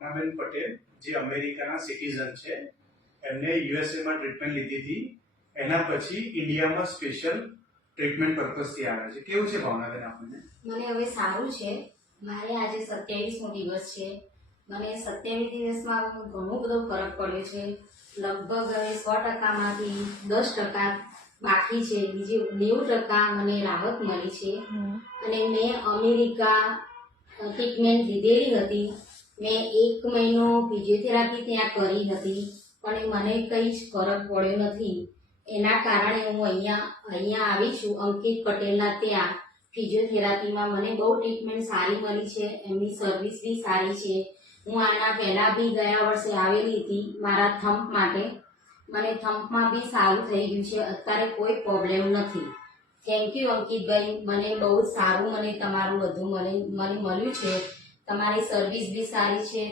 બેન પટેલ જે અમેરિકાના સિટીઝન છે, એમને યુએસએ માં ટ્રીટમેન્ટ લીધી હતી. એના પછી ઇન્ડિયામાં સ્પેશિયલ ટ્રીટમેન્ટ પર્પઝથી આવ્યા છે. કેવું છે ભાવનાબેન આપણને? મને હવે સારું છે. મારે આજે 27મો દિવસ છે. મને 27 દિવસમાં ઘણો બધો ફરક પડ્યો છે. લગભગ હવે 100%માંથી 10% બાકી છે. બીજી 90% મને રાહત મળી છે. અને મેં અમેરિકા ટ્રીટમેન્ટ લીધેલી હતી. મેં 1 મહિનો ફિઝિયોથેરાપી ત્યાં કરી હતી, પણ મને કંઈ જ ફરક પડ્યો નથી. એના કારણે હું અહીંયા આવી છું અંકિત પટેલના ત્યાં. ફિઝિયોથેરાપીમાં મને બહુ ટ્રીટમેન્ટ સારી મળી છે. એમની સર્વિસ બી સારી છે. હું આના પહેલાં બી ગયા વર્ષે આવેલી હતી મારા થંપ માટે. મને થંપમાં બી સારું થઈ ગયું છે. અત્યારે કોઈ પ્રોબ્લેમ નથી. થેન્ક યુ અંકિતભાઈ. મને બહુ જ સારું તમારું બધું મને મળ્યું છે. તમારી સર્વિસ બી સારી છે.